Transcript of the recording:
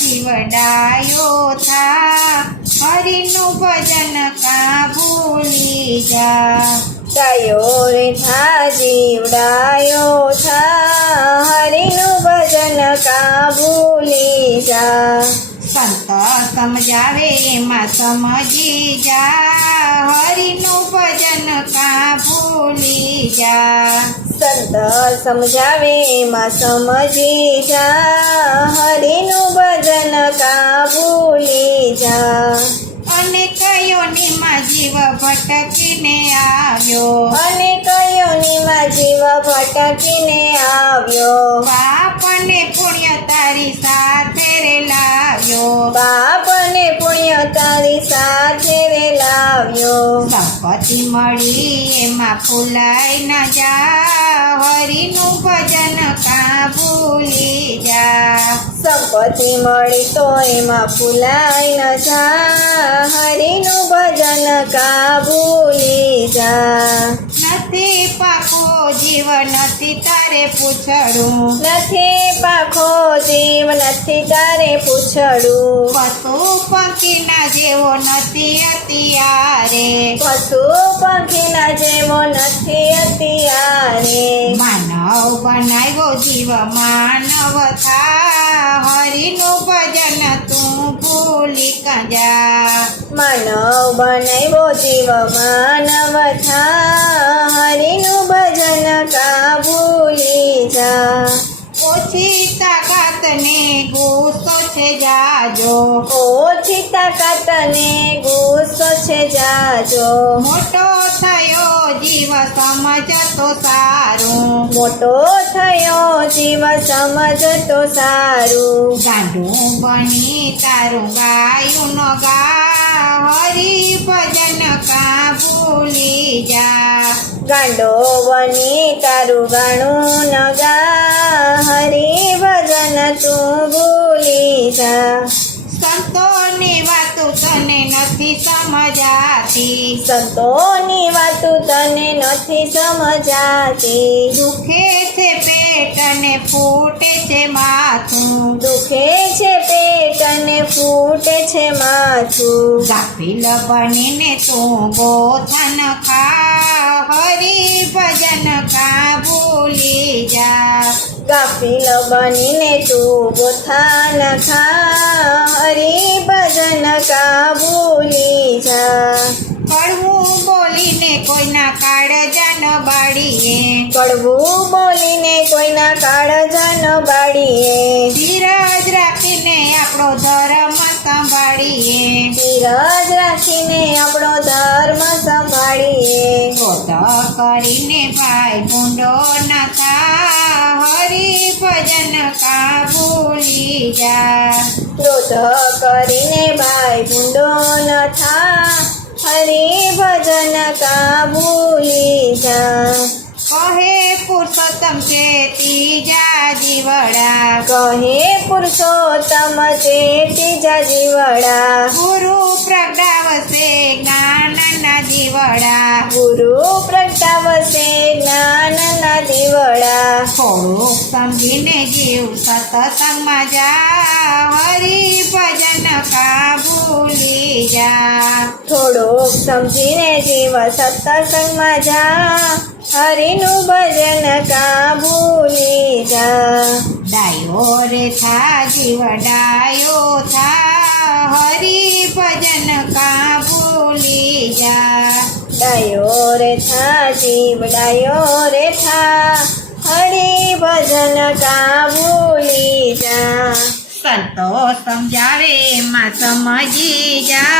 જીવડાયો થા હરિનું ભજન કા ભૂલી જા। ગાયો રે થા જીવડાયો થા હરિનું ભજન કા ભૂલી જા। સંત સમજાવે એમાં સમજી જા હરિનું ભજન કા ભૂલી જા। સંત સમજાવે એમાં સમજી જા હરિનું ભજન કા ભૂલી જા। અને કયો નીમાં જીવ ભટકીને આવ્યો અને કયો નીમાં જીવ ભટકીને આવ્યો। પાપ ને પુણ્ય તારી સાથે રે લાવ્યો પાપ ને પુણ્ય તારી સાથે રે લાવ્યો। સંપત્તિ મળી એમાં ફૂલાઈ ન જા હરિનું ભજન કા ભૂલી જા। સંપત્તિ મળી તો એમાં ફૂલાઈ ન જા હરિનું ભજન કા ભૂલી જા। નથી પાકો જીવ નથી તારે પૂછડું નથી પાખો જીવ નથી તારે પૂછડું। પશુ પંખીના જેવો નથી અત્યારે પશુ પંખીના જેવો નથી અત્યારે। માનવ બનાવ્યો જીવ માનવ થા હરિનું ભજન તું ભૂલી જા। માનવ બનાવ્યો જીવ માનવ થા હરિનું ભજન કા ભૂલી જા। ઓછી તાકાત ને ગુસ્સો છે જાજો ઓછી તાકાત ને ગુસ્સો છે જાજો। મોટો થયો જીવ સમજતો સારું મોટો થયો જીવ સમજતો સારું। ગાંડું બની તારું ગાયું નો ગા હરિ ભજન કા ભૂલી જા। ગાંડો બની તારું ગાણું ન ગા હરિ ભજન તું ભૂલી જા। સંતોની વાતો તને નથી સમજાતી સંતોની વાતું તને નથી સમજાતી। દુખે છે પેટ અને ફૂટે છે માથું દુખે છે પેટ અને ફૂટે છે માથું। ગાફિલ બનીને તું ગોથન ખા હરિ ભજન કા ભૂલી જા। ગાફિલ બનીને તું ગોથાન ખા હરિ ભજન કા ભૂલી જા। કડવું બોલીને કોઈના કાળજા ન બાળીએ કડવું બોલીને કોઈના કાળજા ન બાળીએ। ધીરજ રાખીને આપણો ધર્મ સંભાળીએ ધીરજ રાખીને આપણો ધર્મ સંભાળીએ। ક્રોધ કરીને ભાઈ ભૂંડો ન થા હરિ ભજન કા ભૂલી જા। ક્રોધ કરીને ભાઈ ભૂંડો ન થા હરિ ભજન કા ભૂલી જા। કહે પુરુષોત્તમ છે ત્રીજા જીવડા કહે પુરુષોત્તમ તે ત્રીજા જીવડા। ગુરુ પ્રગટાવશે જ્ઞાનના જીવડા ગુરુ પ્રગટાવશે જ્ઞાનના દીવડા। થોડુંક સમજીને જીવ સત્સંગમાં જા હરિ ભજન કા ભૂલી જા। થોડુંક સમજીને જીવ સત્સંગમાં જા હરિનું ભજન કા ભૂલી જા। ડાયો રે થા જીવ ડાયો થા હરિ ભજન કા ભૂલી જા। ડાયો રે થા જીવ ડાયો રે થા હરિ ભજન કા ભૂલી જા। સંતો સમજાવે એમાં સમજી જા।